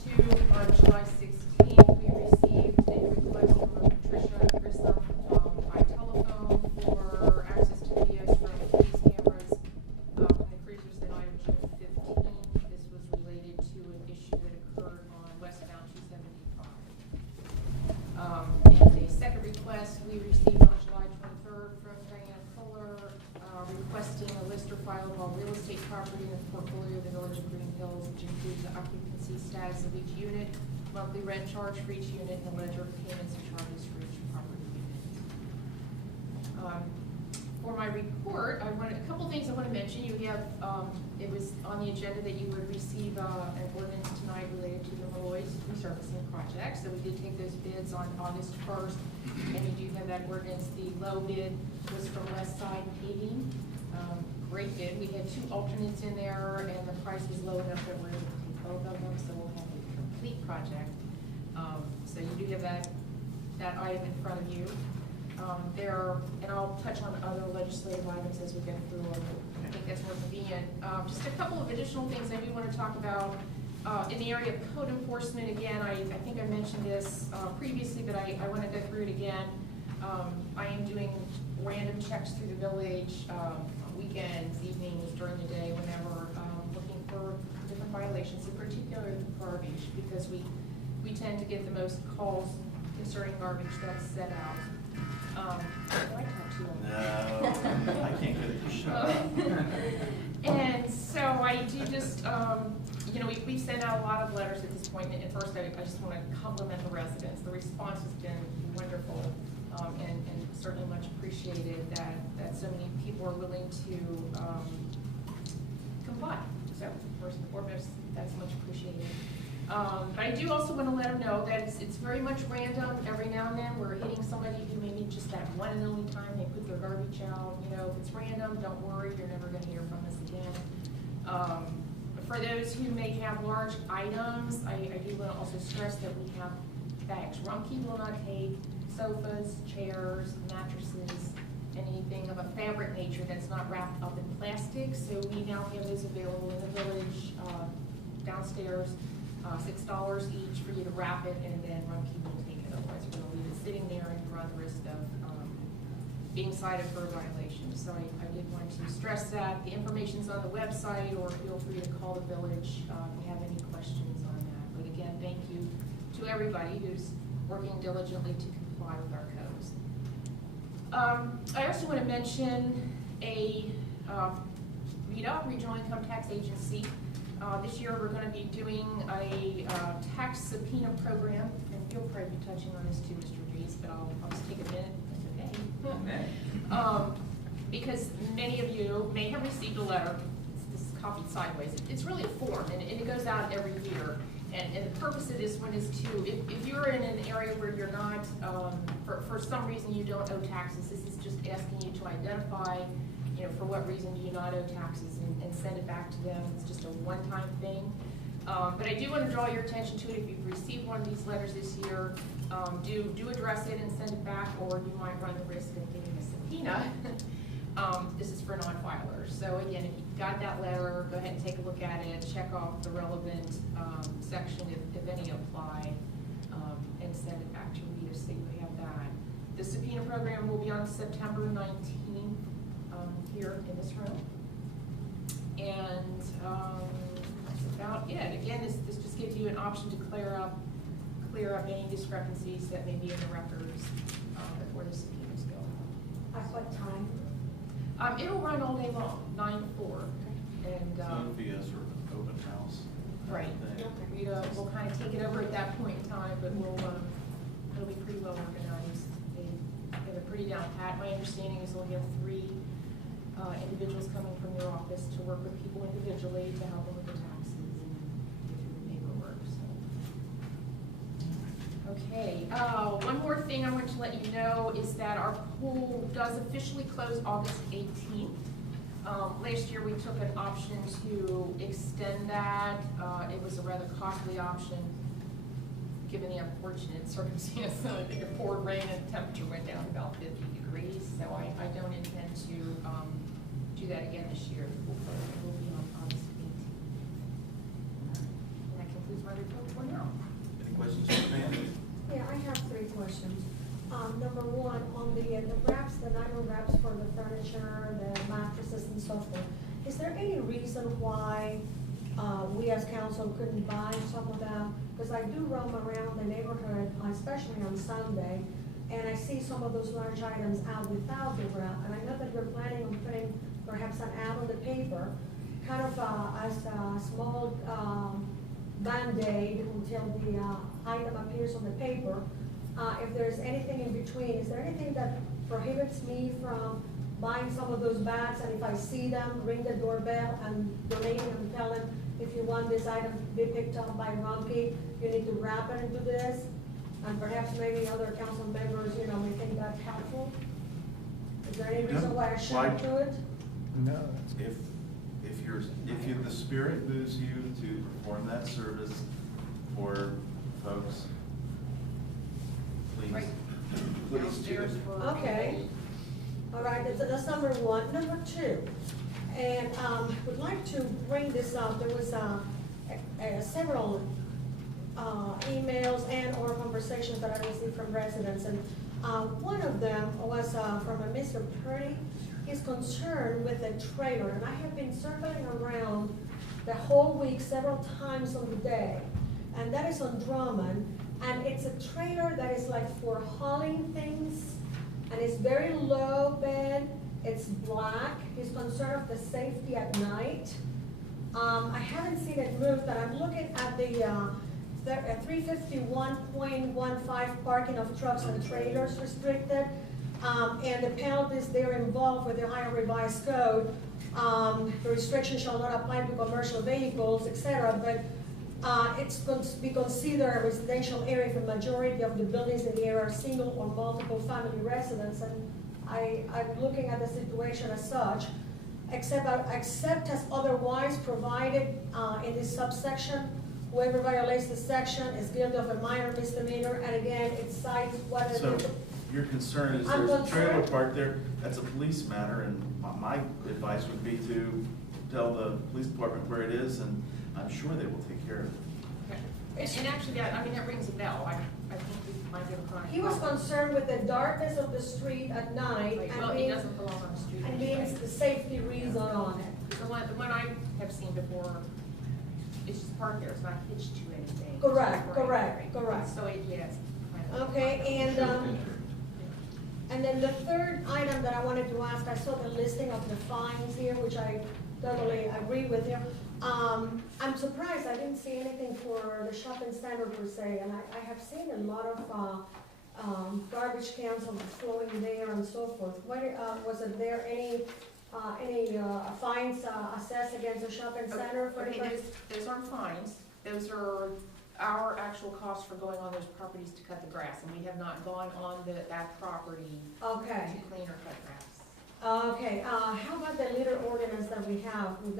2, on July 16th, we received a request from Patricia Grissom by telephone for access to videos from police cameras from the cruisers that I June 15th. This was related to an issue that occurred on westbound 275. And a second request we received on July 23rd from Diana Fuller, requesting a list or file of all real estate property in the portfolio of the Village of Greenhills, which includes the occupancy status of each unit, monthly rent charge for each unit, and the ledger of payments and charges for each property unit. For my report, a couple things I want to mention. You have, it was on the agenda that you would receive an ordinance tonight related to the Malloy's resurfacing project. So we did take those bids on August 1st, and you do have that ordinance. The low bid was from West Side Paving. Great bid. We had 2 alternates in there, and the price was low enough that we're able to take both of them, so we'll have a complete project. So you do have that item in front of you. And I'll touch on other legislative items as we get through them. I think that's more convenient. Just a couple of additional things I do want to talk about. In the area of code enforcement, again, I think I mentioned this previously, but I want to go through it again. I am doing random checks through the village, weekends, evenings, during the day, whenever, looking for different violations, in particular garbage, because we tend to get the most calls concerning garbage that's set out. Did I talk too long? No, I can't get it to shut up. And so I do just, we've sent out a lot of letters at this point, and at first I just want to compliment the residents. The response has been wonderful, and certainly much appreciated that so many people are willing to comply. So first and foremost, that's much appreciated. But I do also want to let them know that it's very much random. Every now and then we're hitting somebody who maybe just that one and only time they put their garbage out. If it's random, don't worry, you're never going to hear from us again. For those who may have large items, I do want to also stress that we have bags. Rumpke will not take sofas, chairs, mattresses, anything of a fabric nature that's not wrapped up in plastic. So we now have those available in the village downstairs. $6 each for you to wrap it, and then Rumpke will take it. Otherwise, we're going to leave it sitting there and run the risk of being cited for a violation. So I did want to stress that. The information's on the website, or feel free to call the village if you have any questions on that. But again, thank you to everybody who's working diligently to comply with our codes. I also want to mention a RITA, Regional Income Tax Agency. This year we're going to be doing a tax subpoena program, and feel free to be touching on this too, Mr. Rees, but I'll just take a minute. That's okay. Because many of you may have received a letter. This is copied sideways. It's really a form, and it goes out every year. And the purpose of this one is to, if you're in an area where you're not, for some reason you don't owe taxes, this is just asking you to identify, for what reason do you not owe taxes, and send it back to them. It's just a one-time thing. But I do want to draw your attention to it. If you've received one of these letters this year, do address it and send it back, or you might run the risk of getting a subpoena. This is for non-filers. So again, if you got that letter, go ahead and take a look at it, check off the relevant section if any apply, and send it back to Rita so you have that. The subpoena program will be on September 19th here in this room. And that's about it. Again, this just gives you an option to clear up any discrepancies that may be in the records before the subpoenas go. At what time? It'll run all day long, 9 to 4. And So it'll be a sort of an open house. right. Rita will kind of take it over at that point in time, but it'll be pretty well organized. They have it pretty down pat. My understanding is they'll have 3 individuals coming from your office to work with people individually to help them with the taxes and get through the paperwork. So. Okay, one more thing I want to let you know is that our pool does officially close August 18th. Last year we took an option to extend that. It was a rather costly option given the unfortunate circumstance. I think it poured rain and the temperature went down to about 50 degrees. So I don't intend to do that again this year. We'll be on August 18th. And that concludes my report for now. have 3 questions. Number one, on the wraps, the nylon wraps for the furniture, the mattresses and so forth, is there any reason why we as council couldn't buy some of them? Because I do roam around the neighborhood, especially on Sunday, and I see some of those large items out without the wrap. And I know that you're planning on putting perhaps an ad on the paper, kind of as a small Band-Aid until the item appears on the paper. If there's anything in between, is there anything that prohibits me from buying some of those bags, and if I see them, ring the doorbell and donate them and tell them, if you want this item to be picked up by Rumpke, you need to wrap it into this? And perhaps maybe other council members, may think that's helpful. Is there any reason why I shouldn't do it? No. If the spirit moves you to perform that service for folks, please, Right. please do Downstairs it. for Okay. All right, that's number one. Number two, and would like to bring this up. There was several emails and or conversations that I received from residents, and one of them was from a Mr. Purdy. He's concerned with a trailer, and I have been circling around the whole week several times on the day, and that is on Drummond, and it's a trailer that is like for hauling things, and it's very low bed, it's black. He's concerned of the safety at night. I haven't seen it moved, but I'm looking at the 351.15 parking of trucks and trailers restricted, and the penalties there involved with the Ohio Revised Code. The restriction shall not apply to commercial vehicles, etc., but it's going to be considered a residential area if the majority of the buildings in the area are single or multiple family residents, and I'm looking at the situation as such, except as otherwise provided in this subsection. Whoever violates this section is guilty of a minor misdemeanor, and again, it cites what So your concern is I'm there's a trailer concerned. parked there, that's a police matter, and my advice would be to tell the police department where it is, and I'm sure they will take care of it. And actually, that rings a bell. I think we might have a crime. he was concerned with the darkness of the street at night, Right, and well, it means, doesn't belong on the street. and anyway. means the safety reason on it. The one I have seen before, it's just parked there, it's not hitched to anything. Correct, Right, correct, right. correct. So yes. Kind of- Okay, and then the third item that I wanted to ask, I saw the listing of the fines here, which I totally agree with you. I'm surprised I didn't see anything for the shopping center per se, and I have seen a lot of garbage cans flowing there and so forth. What, was it there any fines assessed against the shopping center for Okay, anybody? those aren't fines, those are our actual costs for going on those properties to cut the grass, and we have not gone on that property Okay. to clean or cut grass. Okay, how about the litter ordinance that we have? Would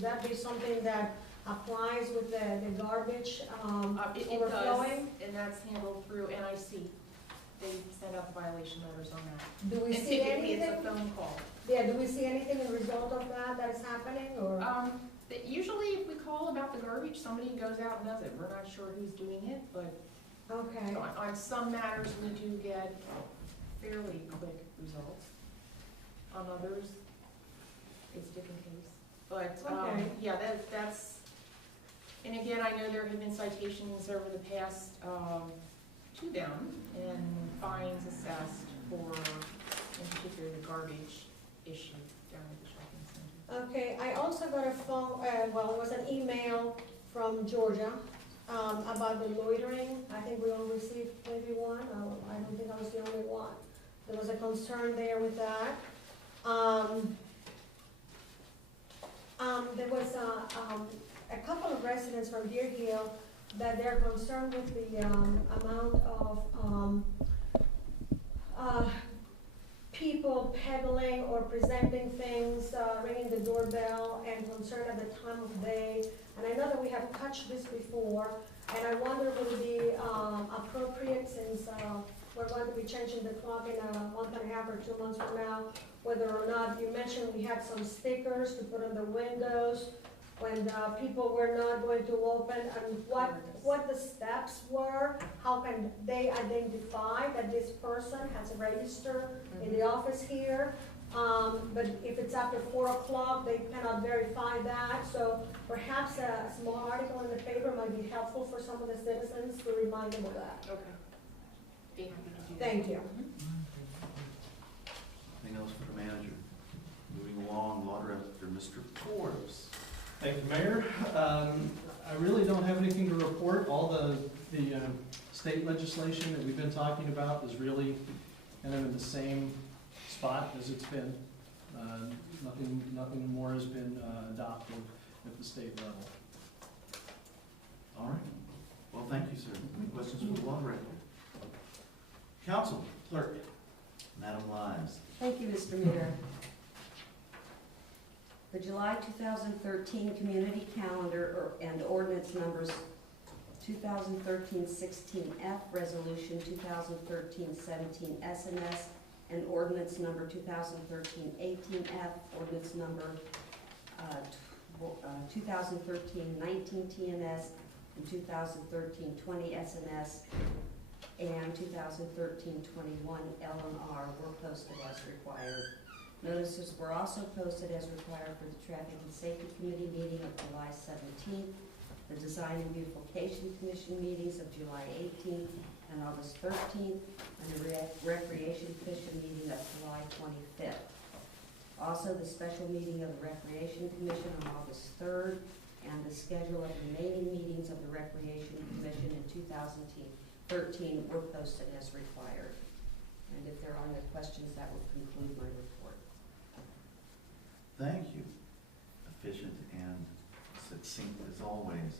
that be something that applies with the garbage It does, overflowing? and that's handled through NIC. They send out the violation letters on that. Do we And see typically, it's a anything? phone call. Yeah, do we see anything in result of that is happening, or? Usually if we call about the garbage, somebody goes out and does it. We're not sure who's doing it, but Okay, on some matters, we do get fairly quick results. On others, it's a different case. But, Okay. yeah, that's, and again, I know there have been citations over the past, to them, and fines assessed for, in particular, the garbage issue down at the shopping center. okay, I also got a phone, it was an email from Georgia, about the loitering. I think we all received maybe one, I don't think I was the only one. There was a concern there with that. There was a couple of residents from Deer Hill that they're concerned with the amount of people peddling or presenting things, ringing the doorbell, and concerned at the time of day. And I know that we have touched this before, and I wonder would it be appropriate, since we're going to be changing the clock in a month and a half or 2 months from now, whether or not, you mentioned we had some stickers to put on the windows. when people were not going to open, and what the steps were, how can they identify that this person has a register in the office here. But if it's after 4 o'clock, they cannot verify that, so perhaps a small article in the paper might be helpful for some of the citizens to remind them of that. Okay. Be happy to do that. Thank you. Anything else for the manager? Moving along, Law Director, Mr. Forbes. Thank you, Mayor. I really don't have anything to report. All the state legislation that we've been talking about is really kind of in the same spot as it's been. Nothing more has been adopted at the state level. All right. Well, thank you, sir. Any questions for the Law Director? Council Clerk, Madam Limes. Thank you, Mr. Mayor. The July 2013 Community Calendar and Ordinance Numbers 2013-16F, Resolution 2013-17 SMS, and Ordinance Number 2013-18F, Ordinance Number 2013-19 TMS, and 2013-20 SMS, and 2013-21 L&R were posted as required. Notices were also posted as required for the Traffic and Safety Committee meeting of July 17th, the Design and Beautification Commission meetings of July 18th and August 13th, and the Recreation Commission meeting of July 25th. Also, the special meeting of the Recreation Commission on August 3rd, and the schedule of remaining meetings of the Recreation Commission in 2013 were posted as required. And if there are no questions, that will conclude my report. Thank you. Efficient and succinct as always.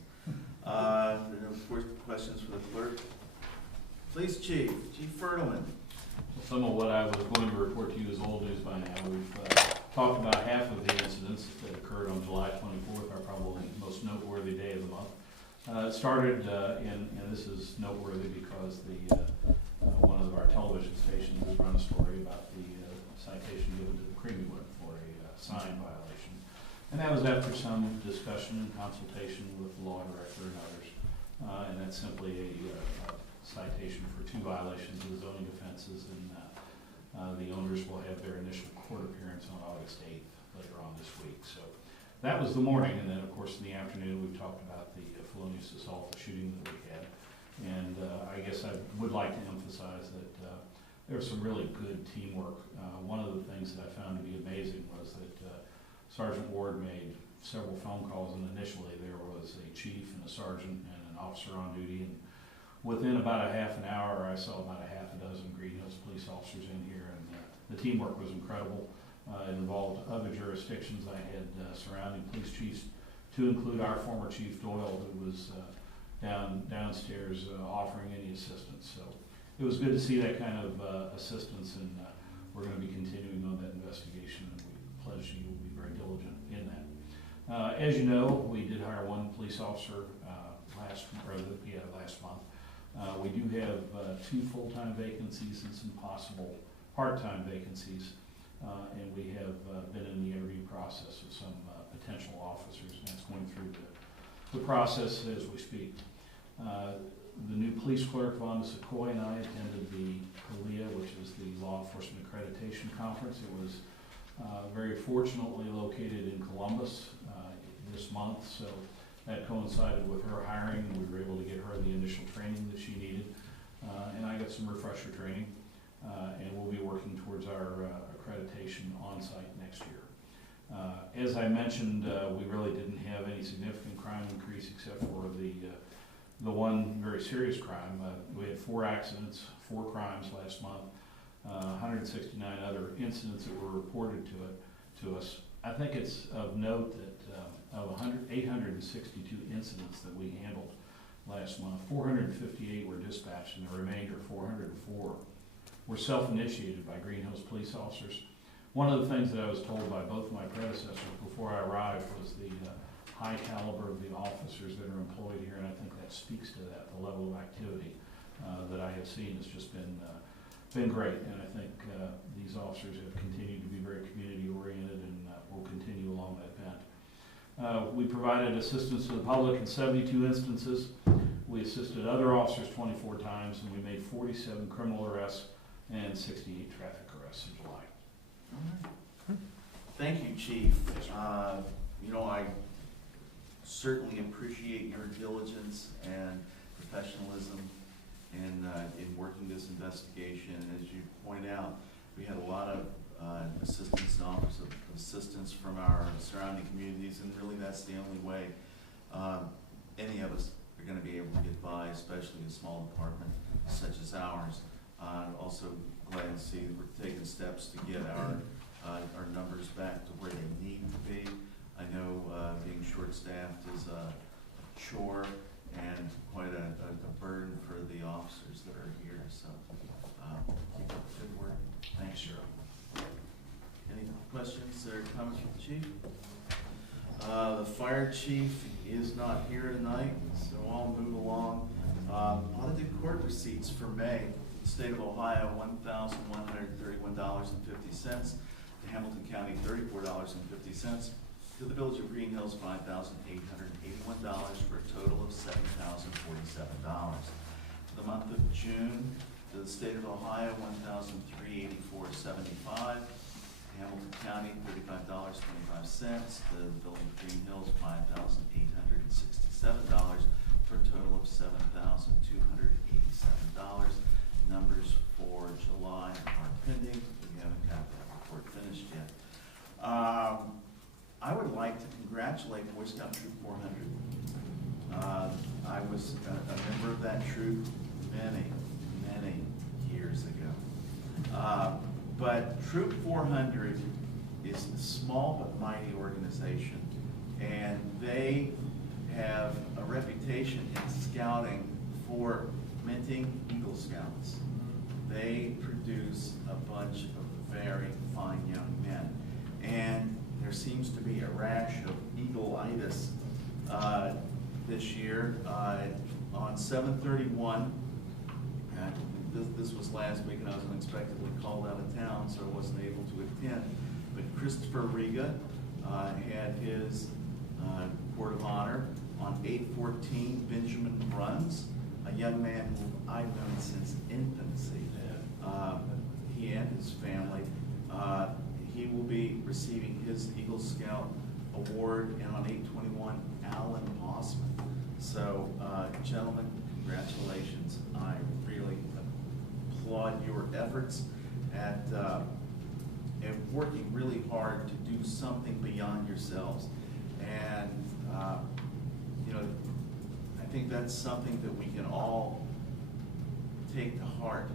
And of course, questions for the clerk. Police Chief Fertelman. Some of what I was going to report to you is old news by now. We've talked about half of the incidents that occurred on July 24th, our probably most noteworthy day of the month. It started, and this is noteworthy because one of our television stations has run a story about the citation given to the Creamy Whip for a sign violation. And that was after some discussion and consultation with the law director and others. And that's simply a citation for 2 violations of the zoning offenses, and the owners will have their initial court appearance on August 8th later on this week. So that was the morning, and then of course in the afternoon we talked about the felonious assault, the shooting that we had. And I guess I would like to emphasize that there was some really good teamwork. One of the things that I found to be amazing was that Sergeant Ward made several phone calls, and initially there was a chief and a sergeant and an officer on duty, and within about a half an hour I saw about a half a dozen Greenhills police officers in here, and the teamwork was incredible. It involved other jurisdictions. I had surrounding police chiefs, to include our former Chief Doyle, who was downstairs offering any assistance. So it was good to see that kind of assistance, and we're going to be continuing on that investigation, and we pledge you will be very diligent in that. As you know, we did hire 1 police officer last month. We do have 2 full-time vacancies and some possible part-time vacancies, and we have been in the interview process with some potential officers, and that's going through the process as we speak. The new police clerk, Vonda Sequoy, and I attended the CALEA, which is the Law Enforcement Accreditation Conference. It was very fortunately located in Columbus this month, so that coincided with her hiring, and we were able to get her the initial training that she needed. And I got some refresher training, and we'll be working towards our accreditation on-site next year. As I mentioned, we really didn't have any significant crime increase except for the one very serious crime. We had 4 accidents, 4 crimes last month, 169 other incidents that were reported to us. I think it's of note that of 862 incidents that we handled last month, 458 were dispatched, and the remainder, 404, were self-initiated by Greenhills police officers. One of the things that I was told by both of my predecessors before I arrived was the high caliber of the officers that are employed here, and I think that speaks to that. The level of activity that I have seen has just been great, and I think these officers have continued to be very community-oriented, and will continue along that bent. We provided assistance to the public in 72 instances. We assisted other officers 24 times, and we made 47 criminal arrests and 68 traffic arrests in July. All right. Thank you, Chief. You know, I certainly appreciate your diligence and professionalism in working this investigation. As you point out, we had a lot of assistance and offers of assistance from our surrounding communities, and really that's the only way any of us are going to be able to get by, especially a small department such as ours. Also glad to see that we're taking steps to get our numbers back to where they need to be. I know being short-staffed is a chore and quite a burden for the officers that are here, so keep up the good work. Thanks, Cheryl. Any questions or comments from the chief? The fire chief is not here tonight, so I'll move along. Audited court receipts for May. State of Ohio, $1,131.50. To Hamilton County, $34.50. To the Village of Greenhills, $5,881 for a total of $7,047. For the month of June, to the State of Ohio, $1,384.75. Hamilton County, $35.25. To the Village of Greenhills, $5,867 for a total of $7,287. Numbers for July are pending. We haven't got that report finished yet. I would like to congratulate Boy Scout Troop 400. I was a member of that troop many years ago. But Troop 400 is a small but mighty organization, and they have a reputation in scouting for minting Eagle Scouts. They produce a bunch of very fine young men, and there seems to be a rash of eagle-itis this year. On 7/31, this was last week, and I was unexpectedly called out of town, so I wasn't able to attend. But Christopher Riga had his Court of Honor on 8/14. Benjamin Bruns, a young man who I've known since infancy. He and his family. He will be receiving his Eagle Scout Award, and on 8/21, Alan Bossman. So, gentlemen, congratulations. I really applaud your efforts at working really hard to do something beyond yourselves. And, you know, I think that's something that we can all take to heart.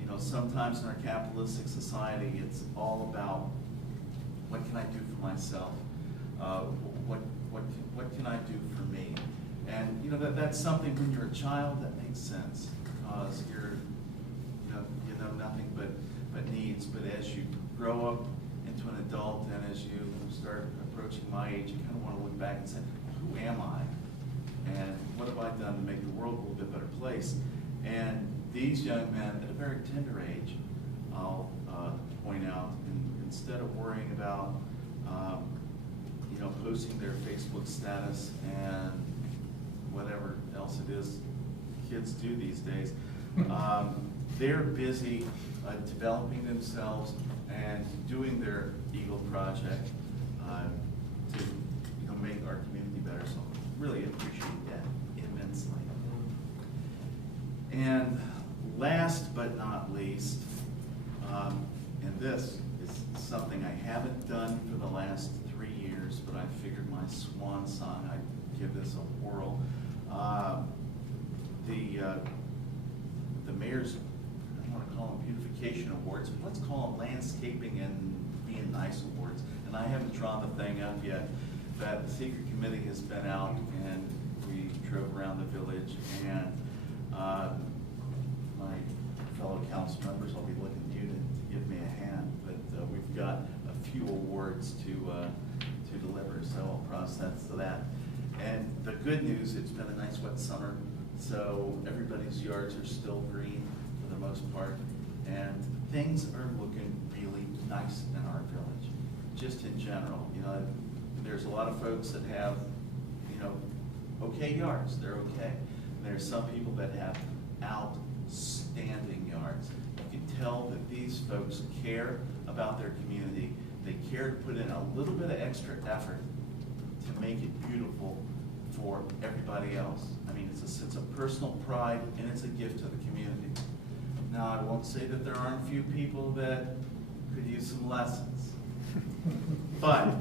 You know, sometimes in our capitalistic society, it's all about what can I do for myself? What can I do for me? And you know that's something when you're a child that makes sense because you know nothing but needs. But as you grow up into an adult and as you start approaching my age, you kind of want to look back and say, who am I? And what have I done to make the world a little bit better place? And these young men at a very tender age, I'll point out, instead of worrying about you know, posting their Facebook status and whatever else it is kids do these days, they're busy developing themselves and doing their Eagle project to you know, make our community better. So really appreciate that immensely. And last but not least, and this is something I haven't done for the last 3 years, but I figured my swan song, I'd give this a whirl. The mayor's, I don't want to call them beautification awards, but let's call them landscaping and being nice awards. And I haven't drawn the thing up yet, but the secret committee has been out and we drove around the village, and my fellow council members, I'll be looking to you to give me a hand, but we've got a few awards to deliver, so I'll process that. And the good news, it's been a nice wet summer, so everybody's yards are still green for the most part, and things are looking really nice in our village, just in general. You know, there's a lot of folks that have, you know, okay yards, they're okay. And there's some people that have outstanding yards. You can tell that these folks care about their community. They care to put in a little bit of extra effort to make it beautiful for everybody else. I mean, it's a sense of personal pride, and it's a gift to the community. Now, I won't say that there aren't a few people that could use some lessons, but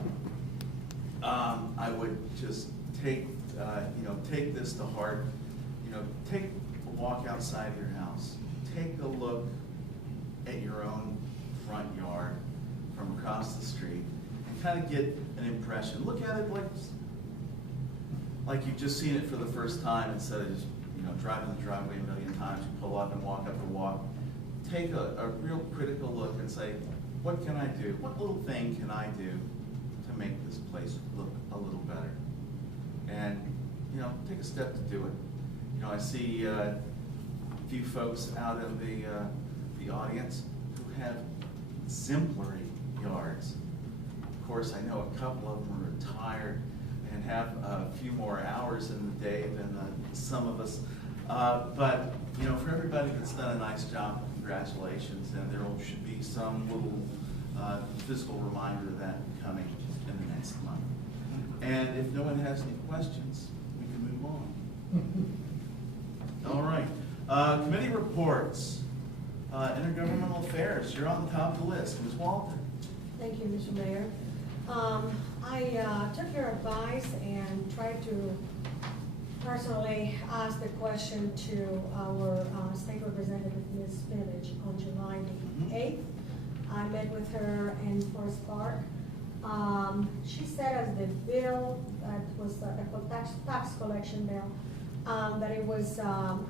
I would just take, take this to heart. Take a walk outside your house. Take a look at your own front yard from across the street and kind of get an impression. Look at it like you've just seen it for the first time instead of just driving the driveway a million times. You pull up and walk up the walk. Take a real critical look and say, what can I do? What little thing can I do to make this place look a little better? And take a step to do it. I see a few folks out in the audience who have exemplary yards. Of course, I know a couple of them are retired and have a few more hours in the day than some of us. But for everybody that's done a nice job, congratulations, and there should be some little physical reminder of that coming in the next month. And if no one has any questions, we can move on. All right. Committee reports. Intergovernmental affairs, you're on the top of the list. Ms. Walter. Thank you, Mr. Mayor. I took your advice and tried to personally ask the question to our state representative, Ms. Spinach, on July the 8th. I met with her in Forest Park. She said as the bill that was a tax collection bill, that it was,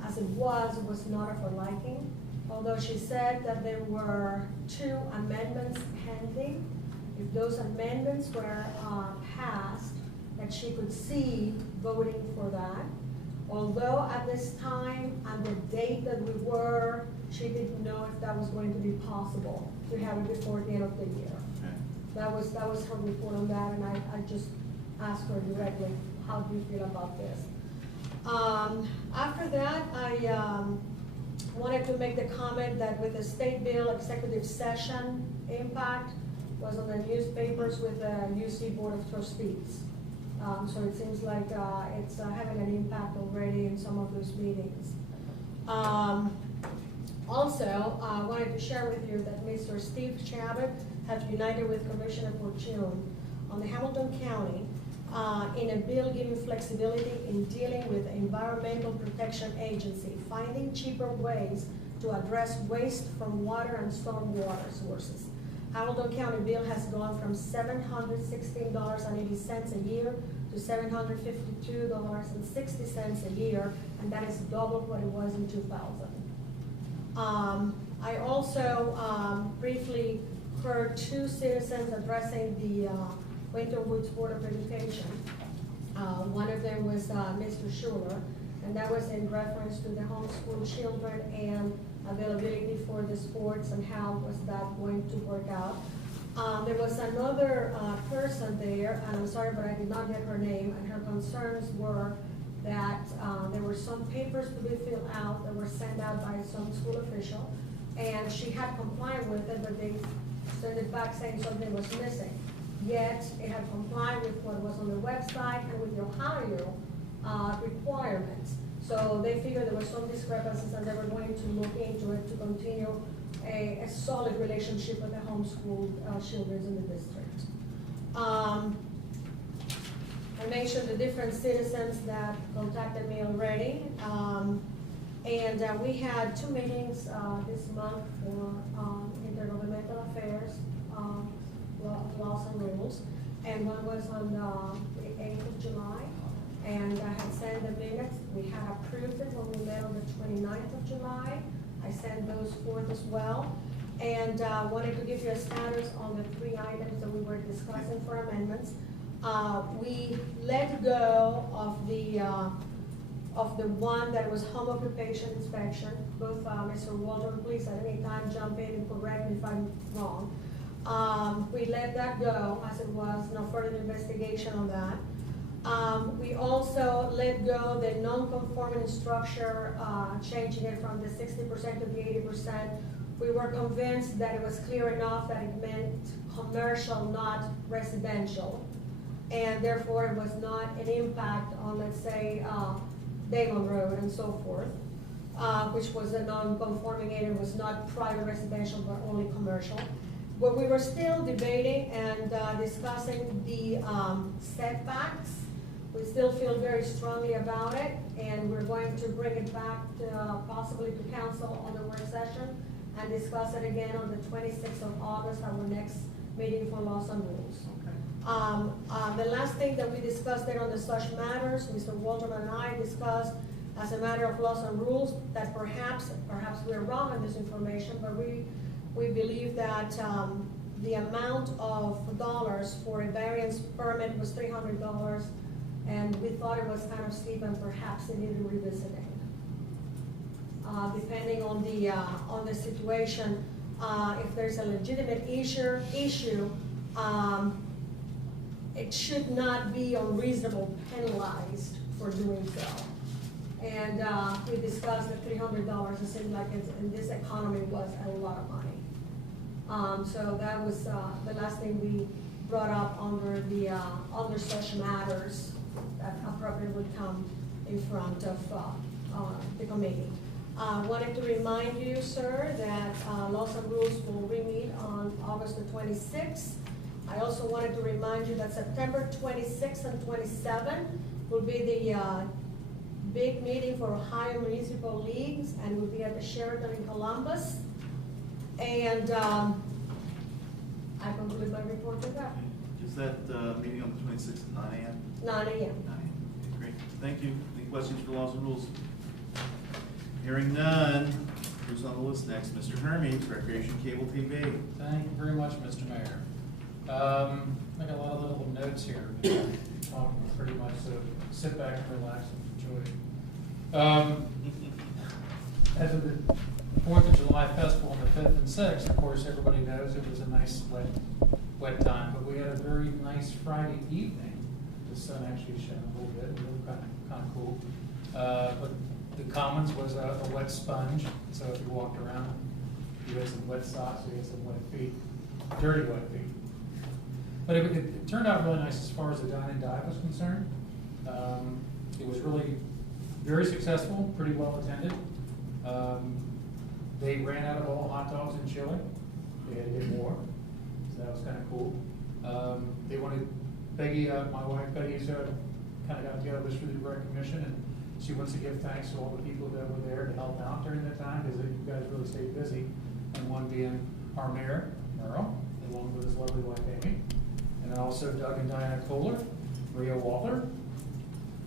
as it was not of her liking. Although she said that there were 2 amendments pending. If those amendments were passed, that she could see voting for that. Although at this time, and the date that we were, she didn't know if that was going to be possible to have it before the end of the year. Okay. That was her report on that, and I just asked her directly, how do you feel about this? After that, I wanted to make the comment that with the state bill executive session impact was on the newspapers with the UC Board of Trustees. So it seems like it's having an impact already in some of those meetings. Also, I wanted to share with you that Mr. Steve Chabot has united with Commissioner Fortune on the Hamilton County in a bill giving flexibility in dealing with the Environmental Protection Agency, finding cheaper ways to address waste from water and stormwater sources. Hamilton County bill has gone from $716.80 a year to $752.60 a year, and that is double what it was in 2000. I also briefly heard 2 citizens addressing the Winter Woods Board of Education. One of them was Mr. Schuler, and that was in reference to the homeschool children and availability for the sports and how was that going to work out. There was another person there, and I'm sorry, but I did not get her name, and her concerns were that there were some papers to be filled out that were sent out by some school official, and she had complied with it, but they sent it back saying something was missing. Yet, it had complied with what was on the website and with the Ohio requirements. So they figured there were some discrepancies, and they were going to look into it to continue a solid relationship with the homeschooled children in the district. I mentioned the different citizens that contacted me already. And we had 2 meetings this month for intergovernmental affairs, laws and rules. And one was on the 8th of July. And I had sent the minutes. We had approved it when we met on the 29th of July. I sent those forth as well. And wanted to give you a status on the 3 items that we were discussing for amendments. We let go of the one that was home occupation inspection. Both Mr. Walter, please at any time jump in and correct me if I'm wrong. We let that go as it was, no further investigation on that. We also let go the non-conforming structure, changing it from the 60% to the 80%. We were convinced that it was clear enough that it meant commercial, not residential. And therefore, it was not an impact on, let's say, Damon Road and so forth, which was a non-conforming area, was not private residential, but only commercial. But we were still debating and discussing the setbacks. We still feel very strongly about it, and we're going to bring it back to, possibly to council on the work session and discuss it again on the 26th of August, our next meeting for laws and rules. The last thing that we discussed there on the such matters, Mr. Waldron and I discussed as a matter of laws and rules that perhaps we're wrong on this information, but we believe that the amount of dollars for a variance permit was $300, and we thought it was kind of steep and perhaps it needed revisiting. Depending on the situation, if there's a legitimate issue, it should not be unreasonable penalized for doing so. And we discussed that $300, it seemed like in this economy was a lot of money. So that was the last thing we brought up under the under such matters that appropriately would come in front of the committee. Wanted to remind you, sir, that Laws and Rules will re-meet on August the 26th. I also wanted to remind you that September 26th and 27th will be the big meeting for Ohio Municipal Leagues, and will be at the Sheraton in Columbus. And I conclude my report with that. Is that meeting on the 26th at 9 a.m.? 9 a.m. 9 a.m. Great, thank you. Any questions for laws and rules? Hearing none, who's on the list next? Mr. Hermes, Recreation Cable TV. Thank you very much, Mr. Mayor. I got a lot of little notes here. Talking pretty much, so sit back and relax and enjoy it. As of the 4th of July festival on the 5th and 6th, of course, everybody knows it was a nice wet time, but we had a very nice Friday evening. The sun actually shone a little bit, it looked kind of cool. But the Commons was a wet sponge, so if you walked around, you had some wet socks, you had some wet feet, dirty wet feet. But it turned out really nice as far as the dine and dive was concerned. It was really very successful, pretty well attended. They ran out of all hot dogs and chili. They had to get more, so that was kind of cool. They wanted, Peggy, my wife Peggy, kind of got together with us for the recognition, and she wants to give thanks to all the people that were there to help out during that time, because you guys really stayed busy. And one being our mayor, Merle, along with his lovely wife Amy. And then also Doug and Diana Kohler, Maria Walther,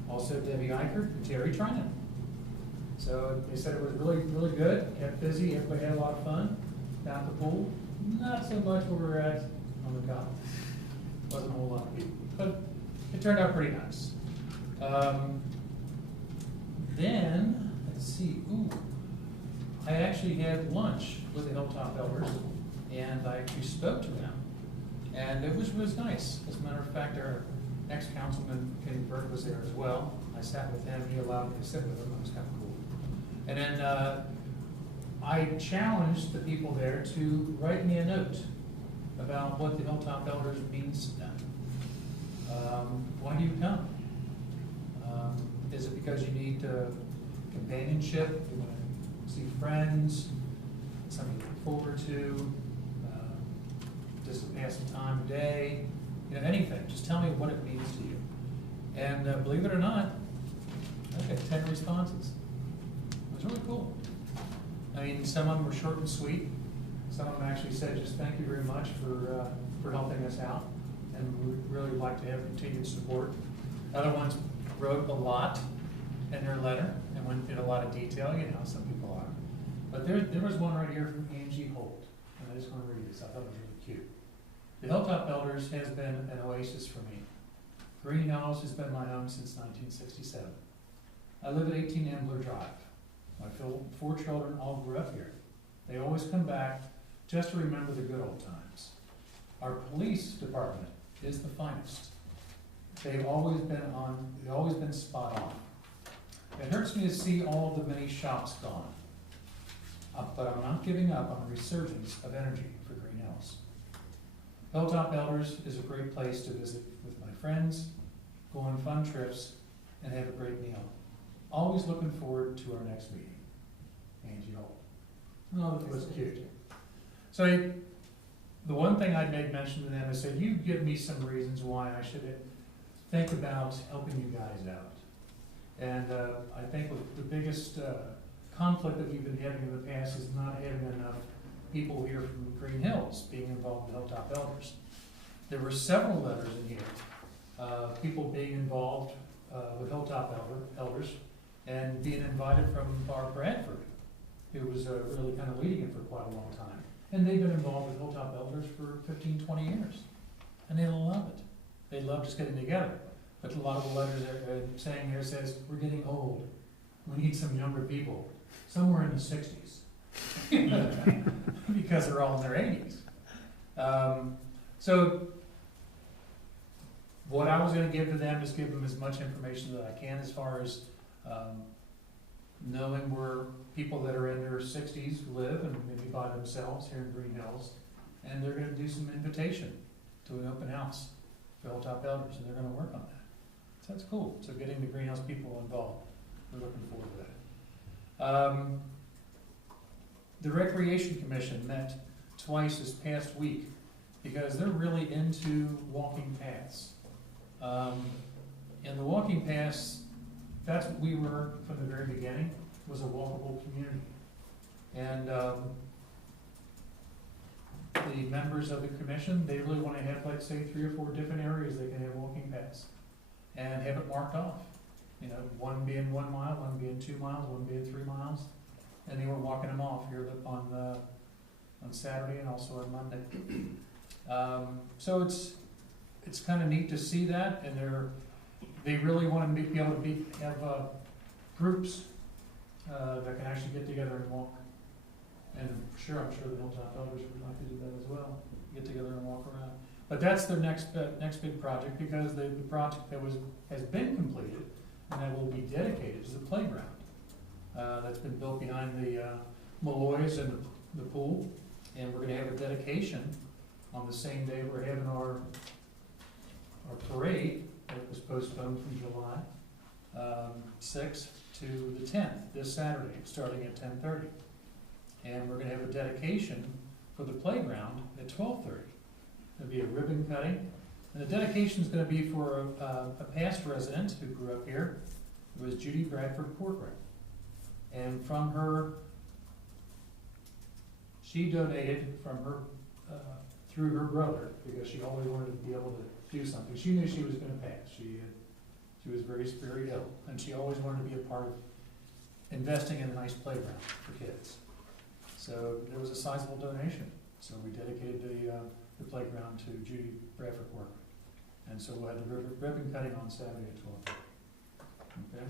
also Debbie Eichert, and Terry Trinan. So they said it was really, really good, kept busy, everybody had a lot of fun down at the pool. Not so much where we were at on the common. Wasn't a whole lot of people, but it turned out pretty nice. Then, let's see, I actually had lunch with the Hilltop Elders, and I actually spoke to them. And it was nice. As a matter of fact, our ex-councilman, Kenny Burke, was there as well. I sat with him, he allowed me to sit with him, it was kind of cool. And then I challenged the people there to write me a note about what the Hilltop Elders means to them. Why do you come? Is it because you need companionship? You want to see friends? Something to look forward to? Just to pass some time of day? You know, anything. Just tell me what it means to you. And believe it or not, I got 10 responses. It was really cool. I mean, some of them were short and sweet. Some of them actually said, just thank you very much for helping us out, and we would really like to have continued support. Other ones wrote a lot in their letter and went into a lot of detail, you know, some people are. But there was one right here from Angie Holt, and I just want to read this. I thought it was really cute. The Hilltop Elders has been an oasis for me. Greenhills has been my home since 1967. I live at 18 Ambler Drive. My 4 children all grew up here. They always come back just to remember the good old times. Our police department is the finest. They've always been spot on. It hurts me to see all the many shops gone. But I'm not giving up on the resurgence of energy for Greenhills. Hilltop Elders is a great place to visit with my friends, go on fun trips, and have a great meal. Always looking forward to our next meeting. Angie Holt. Oh, that was cute. So the one thing I'd made mention to them is said, you give me some reasons why I should think about helping you guys out. And I think the biggest conflict that we've been having in the past is not having enough people here from Greenhills being involved in Hilltop Elders. There were several letters in here, people being involved with Hilltop Elders and being invited from Barb Bradford, who was really kind of leading it for quite a long time. And they've been involved with Hilltop Elders for 15, 20 years. And they love it. They love just getting together. But a lot of the letters are saying here says, we're getting old. We need some younger people, somewhere in the 60s. Because they're all in their 80s. So what I was going to give to them is give them as much information that I can as far as knowing where people that are in their 60s live and maybe by themselves here in Greenhills. And they're going to do some invitation to an open house for Hilltop Elders, and they're going to work on that. So that's cool. So getting the Greenhouse people involved, we're looking forward to that. The Recreation Commission met twice this past week because they're really into walking paths. And the walking paths, that's what we were from the very beginning, was a walkable community. And the members of the commission, they really want to have, like, say, 3 or 4 different areas they can have walking paths and have it marked off. You know, one being 1 mile, one being 2 miles, one being 3 miles. And they were walking them off here on Saturday and also on Monday. So it's kind of neat to see that, and they really want to be able to have groups that can actually get together and walk. And I'm sure the Hilltop Elders would like to do that as well, get together and walk around. But that's their next big project, because the project that has been completed and that will be dedicated is the playground. That's been built behind the Malloys and the pool, and we're going to have a dedication on the same day we're having our parade that was postponed from July 6th to the 10th, this Saturday, starting at 10:30. And we're going to have a dedication for the playground at 12:30. There'll be a ribbon cutting, and the dedication is going to be for a past resident who grew up here. It was Judy Bradford Corcoran. And from her, she donated from her, through her brother, because she always wanted to be able to do something. She knew she was going to pass. She was very ill, and she always wanted to be a part of investing in a nice playground for kids. So there was a sizable donation. So we dedicated the playground to Judy Bradford Corcoran. And so we'll have the ribbon cutting on Saturday at 12. Okay.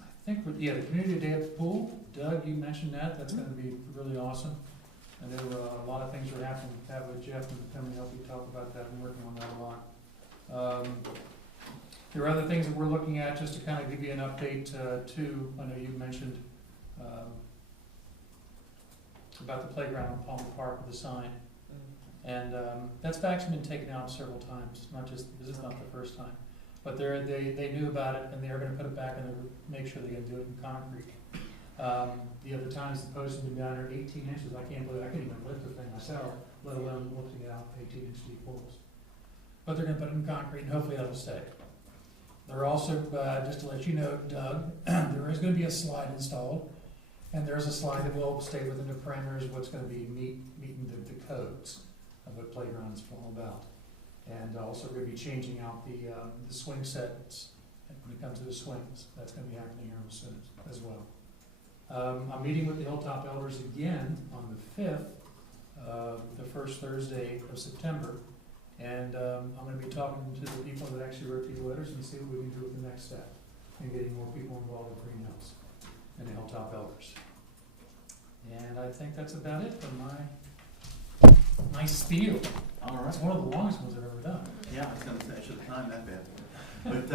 I think, the Community Day at the pool, Doug, you mentioned that. That's going to be really awesome. And there were a lot of things we're having to have with Jeff and coming up. We talk about that and working on that a lot. There are other things that we're looking at, just to kind of give you an update too. I know you mentioned about the playground in Palmer Park with the sign. And that's actually been taken out several times, this is not the first time. But they knew about it, and they're going to put it back and make sure they're going to do it in concrete. The other times the posts have been down there 18 inches. I can't believe I can't even lift the thing myself, let alone lifting it out 18-inch deep holes. But they're going to put it in concrete, and hopefully that'll stay. They're also, just to let you know, Doug, there is going to be a slide installed, and there's a slide that will stay within the parameters of what's going to be meeting the codes of what playground is all about. And also we're going to be changing out the swing sets when it comes to the swings. That's going to be happening here soon as well. I'm meeting with the Hilltop Elders again on the 5th, the first Thursday of September. And I'm going to be talking to the people that actually wrote these letters and see what we can do with the next step in getting more people involved with Greenhills and the Hilltop Elders. And I think that's about it for my Nice spiel. All right. It's one of the longest ones I've ever done. Yeah, I was gonna say, I should have timed that bad. But,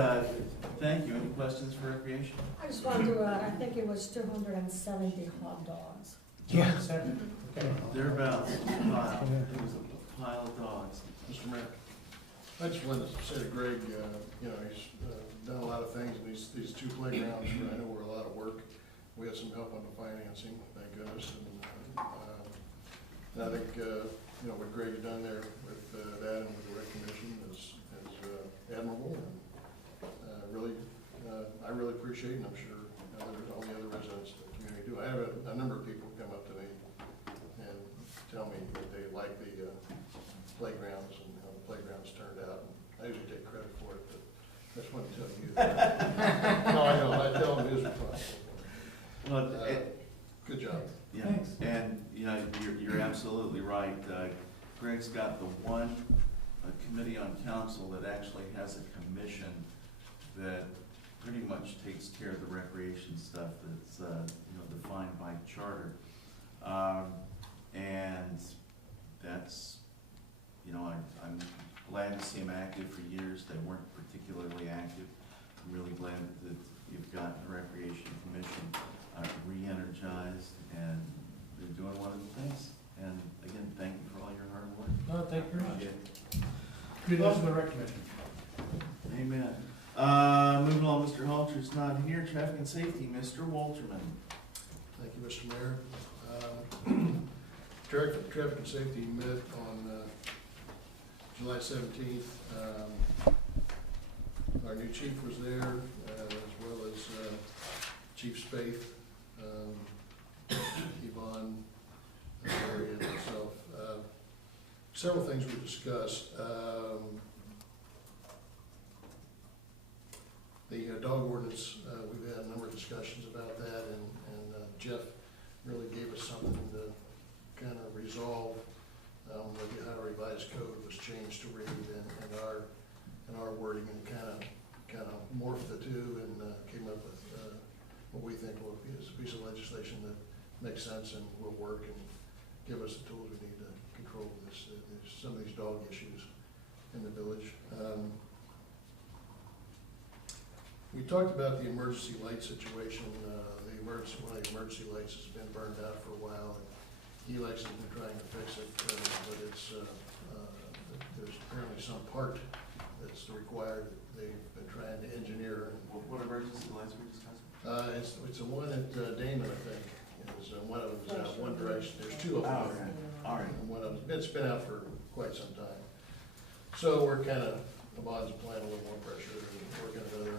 thank you. Any questions for recreation? I just wanted to, I think it was 270 hot dogs. Yeah. Second. Okay. Thereabouts, it was a pile of dogs. Mr. Mayor? I just wanted to say to Greg, you know, he's done a lot of things in these two playgrounds, but I know were a lot of work. We had some help on the financing, thank goodness, and I think, you know, what Greg had done there with that and with the rec commission is admirable, and really, I really appreciate, and I'm sure all the other residents of the community do. I have a number of people come up to me and tell me that they like the playgrounds and how the playgrounds turned out. I usually take credit for it, but I just want to tell you that. No, I know, I tell them it is responsible. Well, Good job. yeah, Thanks. and, you know, you're absolutely right. Greg's got the one committee on council that actually has a commission that pretty much takes care of the recreation stuff that's, you know, defined by charter. And that's, you know, I'm glad to see them active for years. They weren't particularly active. I'm really glad that you've gotten the Recreation Commission re-energized, and they're doing wonderful things. And again, thank you for all your hard work. No, thank you very much. Appreciate it. Good news for the rec commission. Amen. Moving along, Mr. Halter's not here. Traffic and Safety, Mr. Walterman. Thank you, Mr. Mayor. Traffic and Safety met on July 17th. Our new chief was there, as well as Chief Spaeth, Yvonne, Larry, and myself. Several things we discussed. The dog ordinance, we've had a number of discussions about that, and Jeff really gave us something to kind of resolve. How our revised code was changed to read, and our wording, and kind of morphed the two, and came up with what we think will be a piece of legislation that makes sense and will work and give us the tools we need to control this, some of these dog issues in the village. We talked about the emergency light situation. One of the emergency lights has been burned out for a while, and Helix has been trying to fix it, but it's there's apparently some part that's required that they've been trying to engineer. What emergency lights we discussing? It's the one at Damon, I think. One of them is out one direction. There's two of them. All right. And one of them, it's been out for quite some time. So we're kind of, Yvonne's applying a little more pressure and working another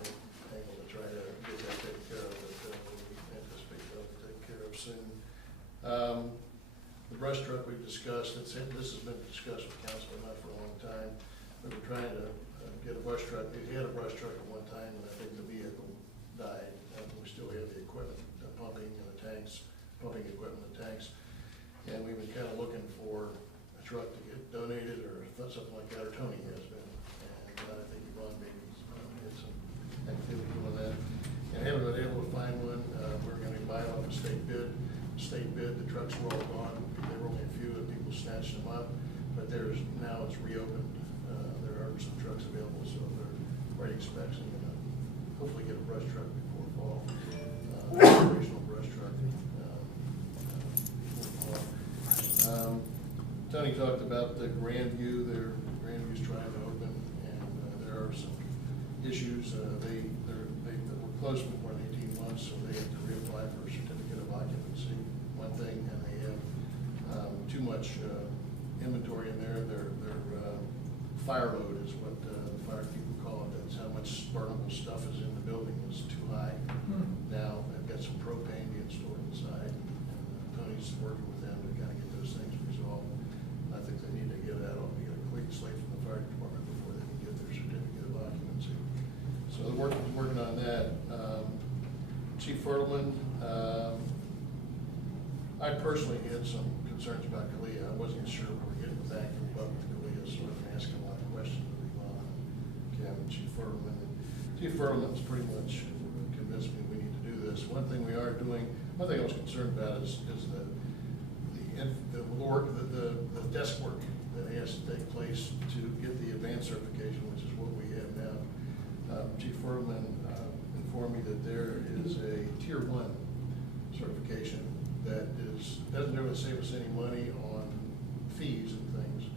angle to try to get that taken care of, but we anticipate that'll be taken care of soon. The brush truck we've discussed, this has been discussed with council enough for a long time. We were trying to get a brush truck. We had a brush truck at one time, and I think the vehicle died. We still have the equipment, the pumping and the tanks, pumping equipment and tanks. And we've been kind of looking for a truck to get donated or something like that, or Tony has been. And I think Yvonne maybe had some activity on that. And haven't been able to find one. We're going to buy it off a state bid. The trucks were all gone. There were only a few that people snatched them up. But now it's reopened. There are some trucks available, so they're writing specs and hopefully get a brush truck before fall. Operational brush truck. Before fall. Tony talked about the Grandview. Grandview's trying to open, and there are some issues. They were closed for more than 18 months, so they have to reapply for a certificate of occupancy. One thing, and they have too much inventory in there. Their fire load is what the fire people call it. That's how much burnable stuff is in the building is too high. Now they've got some propane being stored inside, and Tony's working with them to kind of get those things resolved. I think they need to get that off, get a clean slate from the fire department before they can get their certificate of occupancy. So they're working on that. Chief Fertleman, I personally had some concerns about Kalia. I wasn't sure we were getting back from above with Kalia, so I've been asking a lot of questions of Yvonne, Kevin, Chief Fertleman. Chief Fertleman's pretty much convinced me we need to do this. One thing I was concerned about is the the desk work that has to take place to get the advanced certification, which is what we have now. Chief Furman informed me that there is a Tier 1 certification that doesn't really save us any money on fees and things,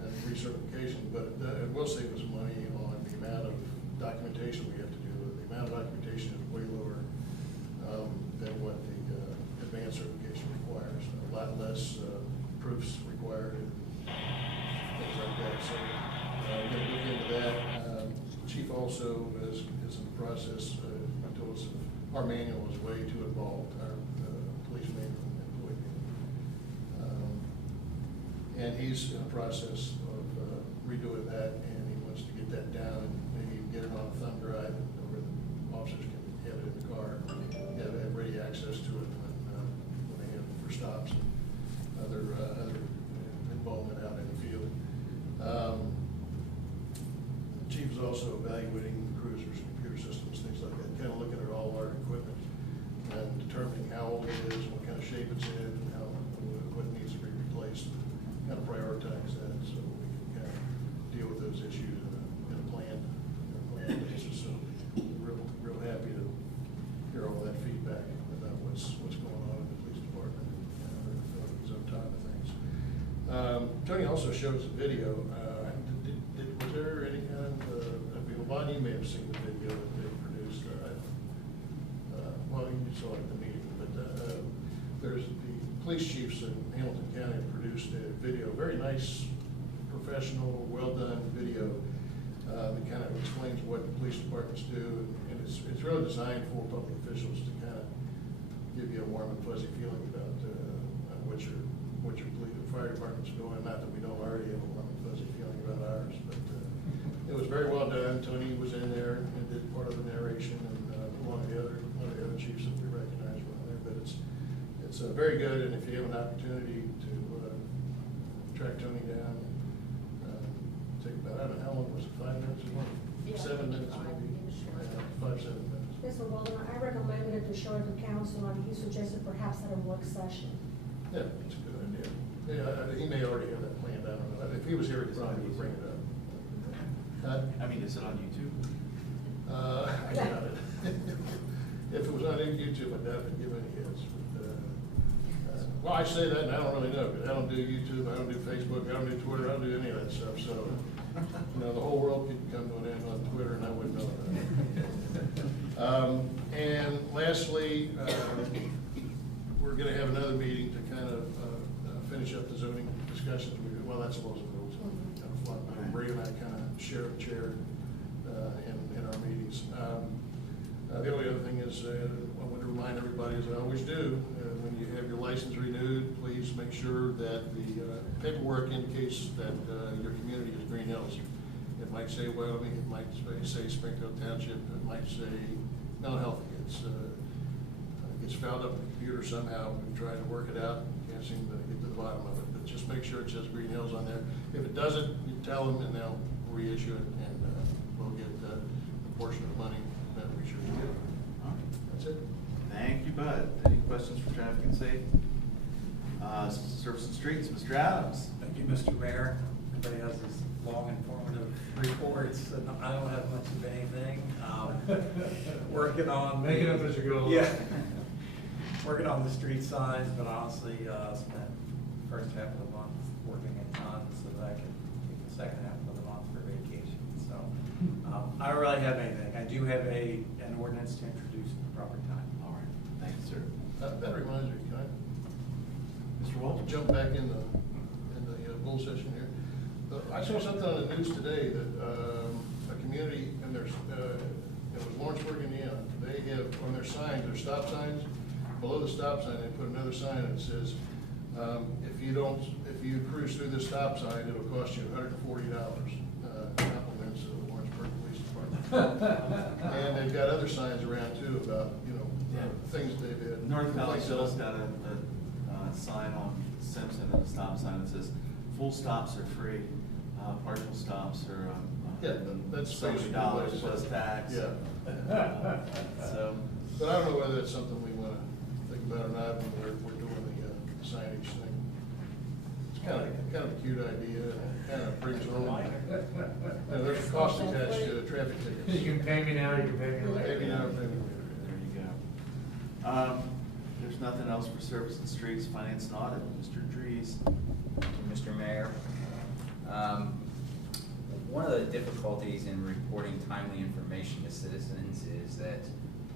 and recertification, but it will save us money on the amount of documentation we have to do. The amount of documentation is way lower than what the advanced certification requires. A lot less proofs required and things like that. So we're going to look into that. Chief also is in the process. Told us our manual is way too involved. Our police manual and employee manual. And he's in the process of redoing that, and he wants to get that down and maybe even get it on a thumb drive where the officers can have it in the car, have ready access to it when they have it for stops and other involvement out in the field. The chief is also evaluating cruisers, computer systems, things like that, kind of looking at all our equipment and determining how old it is, what kind of shape it's in, and what needs to be replaced, kind of prioritize that so we can kind of deal with those issues in a planned basis. So real happy to hear all that feedback about what's going on in the police department and he's on top of things. Tony also showed us a video. Was there any kind of, Bonnie, you may have seen the video that they produced. Well, you saw it at the meeting, but there's the police chiefs in Hamilton County produced a video, very nice, professional, well-done video that kind of explains what the police departments do, and it's really designed for public officials to kind of give you a warm and fuzzy feeling about what your fire department's doing. Not that we don't already have a warm and fuzzy feeling about ours, but it was very well done. Tony was in there and did part of the narration, and one of the other chiefs that we recognize were on there. But it's very good, and if you have an opportunity to track Tony down, take about, I don't know, how long was it, 5 minutes or more? Yeah, 7 minutes maybe? 5-7 minutes. Mr. Walden, I recommended to show the council, and he suggested perhaps at a work session. Yeah, it's a good idea. Yeah, he may already have that planned, I don't know. If he was here, he probably would bring it up. I mean, is it on YouTube? I doubt it. If it was on YouTube, I doubt it'd give any hits. But, well, I say that and I don't really know, because I don't do YouTube, I don't do Facebook, I don't do Twitter, I don't do any of that stuff. So, the whole world could come to an end on Twitter and I wouldn't know that. And lastly, we're going to have another meeting to kind of finish up the zoning discussions. Well, that's laws and rules. Kind of fun. Maria and I kind of share a chair in our meetings. The only other thing is, I want to remind everybody, as I always do, when you have your license renewed, please make sure that the paperwork indicates that your community is Greenhills. It might say Wyoming, it might say Springfield Township, it might say mental health. It's fouled up in the computer somehow. We've tried to work it out, can't seem to get to the bottom of it. But just make sure it says Greenhills on there. If it doesn't, you tell them and they'll reissue it, and we'll get a portion of the money that we should get. That's it. Thank you, Bud. Any questions for traffic and safety? Service and Streets, Mr. Adams. Thank you, Mr. Mayor. Everybody has these long, informative reports, and I don't have much of anything. Working on. Make it up as you go along. Yeah. Working on the street signs, but honestly, spent the first half of the month working a ton so that I could take the second half of the month for vacation. So I don't really have anything. I do have an ordinance to introduce at the proper time. All right, thank you, sir. That reminds me, can I Mr. Walter? jump back in the bull session here? I saw something on the news today that a community, and there's, it was Lawrenceburg, Indiana. They have on their signs, their stop signs, below the stop sign, they put another sign that says, if you cruise through this stop sign, it'll cost you $140. Compliments of the Lawrenceburg Police Department. And they've got other signs around too about, things they've had. North Valley Shell's got a sign on Simpson, and a stop sign that says, full stops are free, partial stops are Yeah, that's $70 basically plus tax. Yeah. So, But I don't know whether that's something we want to think about or not when we're doing the signage thing. Kind of a cute idea, kind of brings home, there's a cost attached to traffic tickets. You can pay me now, you can pay me later. Maybe not, maybe later. There you go. There's nothing else for Service and Streets, Finance and Audit, Mr. Dries. Thank you, Mr. Mayor. One of the difficulties in reporting timely information to citizens is that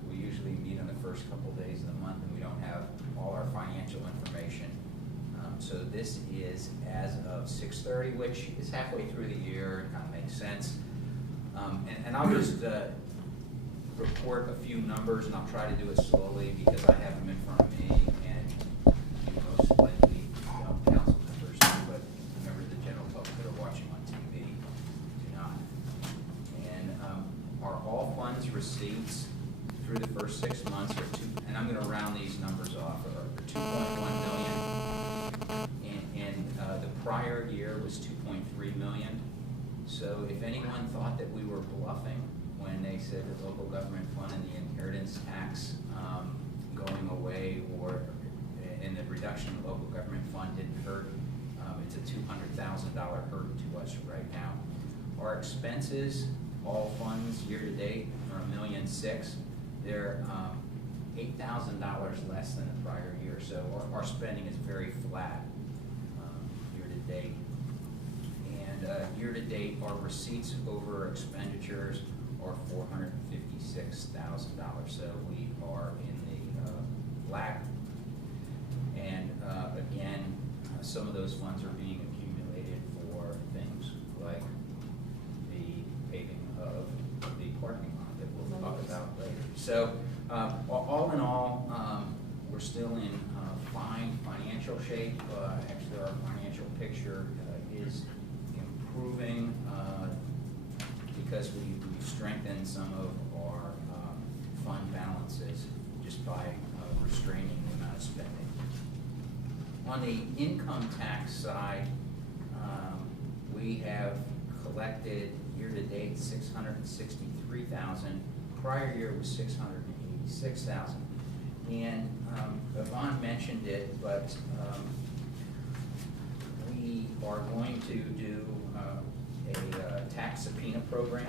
we usually meet on the first couple days of the month and we don't have all our financial information. So this is as of 6:30, which is halfway through the year, it kind of makes sense. And I'll just report a few numbers, and I'll try to do it slowly because I have them in front of me, and most likely council members do, but members of the general public that are watching on TV do not. And our all funds receipts through the first 6 months are and I'm going to round these numbers off, are 2.1 million, and the prior year was 2.3 million. So if anyone thought that we were bluffing when they said the local government fund and the inheritance tax going away, and the reduction in the local government fund didn't hurt, it's a $200,000 hurt to us right now. Our expenses, all funds year to date, are $1.6 million. They're $8,000 less than the prior year. So our spending is very flat year to date. And year to date, our receipts over expenditures are $456,000. So we are in the black. And again, some of those funds are being accumulated for things like the paving of the parking lot that we'll talk about later. So all in all, we're still in fine financial shape. Actually, our financial picture is improving because we've strengthened some of our fund balances just by restraining the amount of spending. On the income tax side, we have collected year-to-date $663,000. Prior year was $686,000. And Yvonne mentioned it, but we are going to do a tax subpoena program.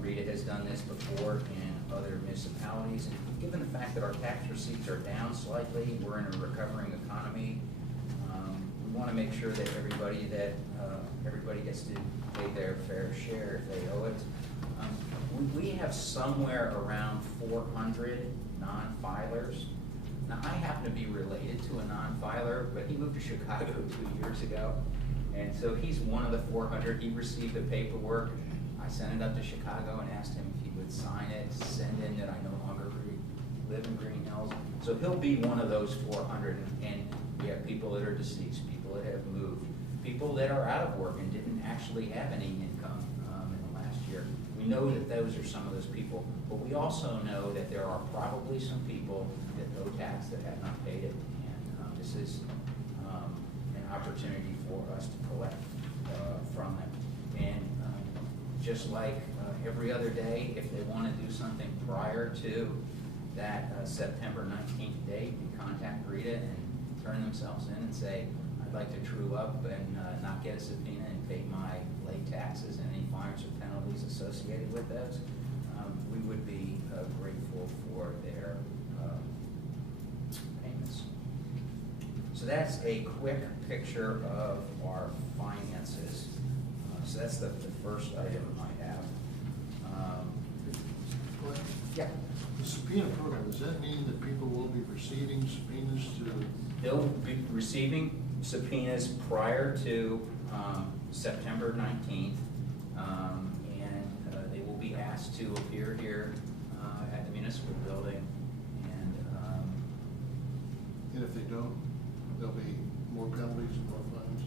Rita has done this before in other municipalities. And given the fact that our tax receipts are down slightly, we're in a recovering economy, we want to make sure that everybody gets to pay their fair share if they owe it. We have somewhere around 400 non-filers. Now, I happen to be related to a non-filer, but he moved to Chicago 2 years ago. And so he's one of the 400. He received the paperwork. I sent it up to Chicago and asked him if he would sign it, send in that I no longer live in Greenhills. So he'll be one of those 400. And we have people that are deceased, people that have moved, people that are out of work and didn't actually have any income in the last year. We know that those are some of those people, but we also know that there are probably some people that owe tax that have not paid it, and this is an opportunity for us to collect from them. And just like every other day, if they want to do something prior to that September 19th date, you contact Rita and turn themselves in and say, I'd like to true up and not get a subpoena and pay my late taxes and any fines or penalties associated with those. We would be grateful for their payments. So that's a quick picture of our finances. So that's the first item I have. Yeah. The subpoena program, does that mean that people will be receiving subpoenas to? They'll be receiving subpoenas prior to September 19th, and they will be asked to appear here at the municipal building. And if they don't, there'll be more penalties and more fines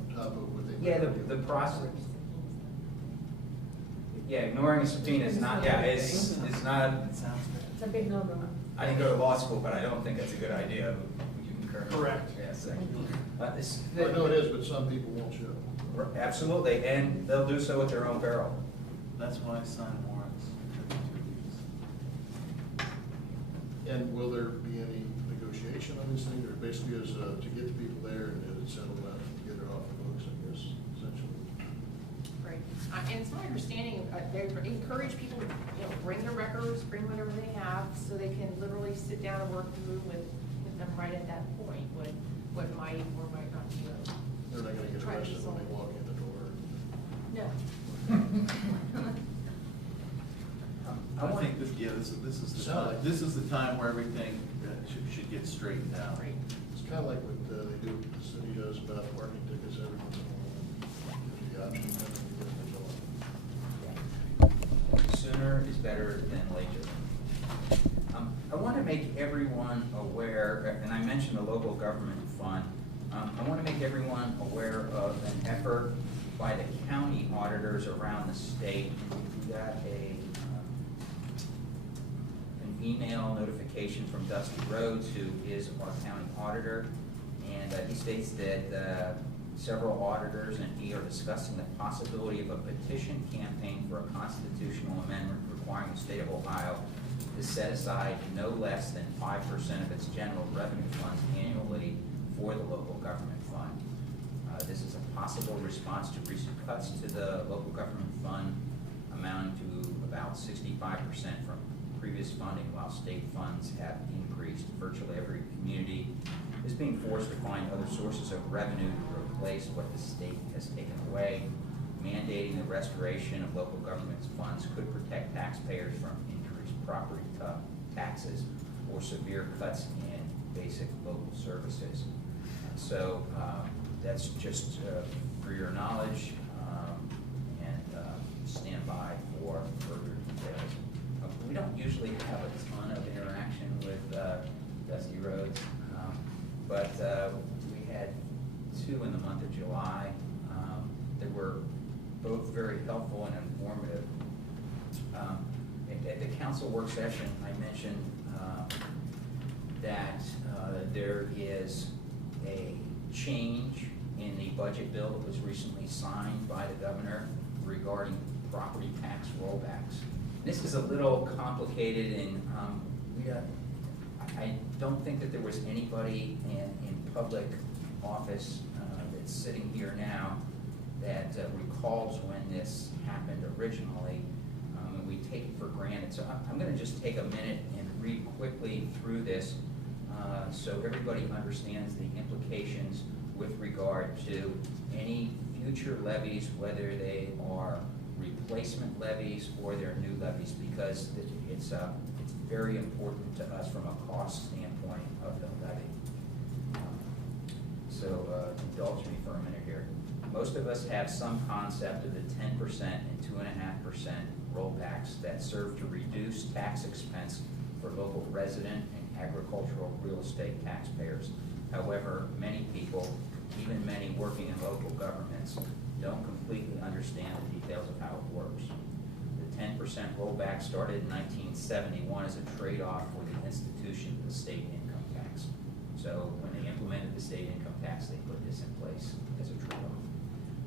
on top of what they. Yeah, the process. Yeah, ignoring a subpoena is not. Yeah, it's not. It sounds bad. It's a big number. I didn't go to law school, but I don't think that's a good idea. You concur? Correct. Yes. I know it is, but some people won't show. Absolutely, and they'll do so at their own peril. That's why I signed warrants every 2 weeks. And will there be any negotiation function on these things, or basically is to get the people there and then it's settled out and get it off the books, I guess, essentially. Right. And it's my understanding, they encourage people to, bring their records, bring whatever they have, so they can literally sit down and work through with them right at that point, what might or might not be. They're not gonna get Try to arrested when they resolve. walk in the door. No. I think this, this is the time, this is the time where everything should get straightened out. Right. It's kind of like what they do, the city does about parking tickets every once in a while. Gives you the option of having to get them. Sooner is better than later. I want to make everyone aware, and I mentioned the local government fund, I want to make everyone aware of an effort by the county auditors around the state. We got an email notification from Dusty Rhodes, who is our county auditor, and he states that several auditors and he are discussing the possibility of a petition campaign for a constitutional amendment requiring the state of Ohio to set aside no less than 5% of its general revenue funds annually for the local government fund. This is a possible response to recent cuts to the local government fund, amounting to about 65% from previous funding, while state funds have increased. Virtually every community is being forced to find other sources of revenue to replace what the state has taken away. Mandating the restoration of local government's funds could protect taxpayers from increased property taxes or severe cuts in basic local services. So that's just for your knowledge, and stand by for further details. We don't usually have a ton of interaction with Dusty Rhodes, but we had 2 in the month of July that were both very helpful and informative. At the council work session, I mentioned that there is a change in the budget bill that was recently signed by the governor regarding property tax rollbacks. This is a little complicated, and I don't think that there was anybody in public office that's sitting here now that recalls when this happened originally, and we take it for granted. So I'm going to just take a minute and read quickly through this so everybody understands the implications with regard to any future levies, whether they are replacement levies or they're new levies, because it's very important to us from a cost standpoint of the levy. So indulge me for a minute here. Most of us have some concept of the 10% and 2.5% rollbacks that serve to reduce tax expense for local resident and agricultural real estate taxpayers. However, many people, even many working in local governments, don't completely understand the details of how it works. The 10% rollback started in 1971 as a trade-off for the institution of the state income tax. So when they implemented the state income tax, they put this in place as a trade-off.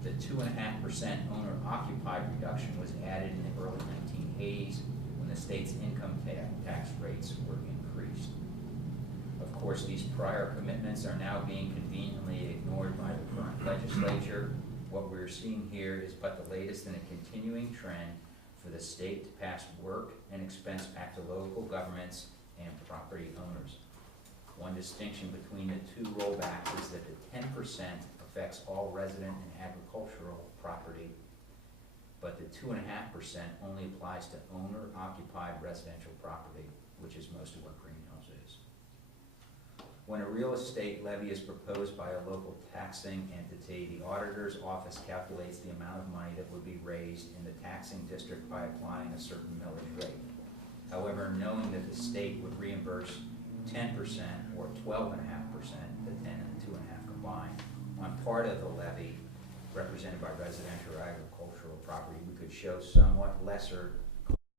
The 2.5% owner-occupied reduction was added in the early 1980s when the state's income tax rates were increased. Of course, these prior commitments are now being conveniently ignored by the current legislature. What we're seeing here is but the latest in a continuing trend for the state to pass work and expense back to local governments and property owners. One distinction between the two rollbacks is that the 10% affects all resident and agricultural property, but the 2.5% only applies to owner-occupied residential property, which is most of what Greenhills is. When a real estate levy is proposed by a local taxing entity, the auditor's office calculates the amount of money that would be raised in the taxing district by applying a certain millage rate. However, knowing that the state would reimburse 10% or 12.5%, the 10 and the 2.5 combined, on part of the levy represented by residential or agricultural property, we could show somewhat lesser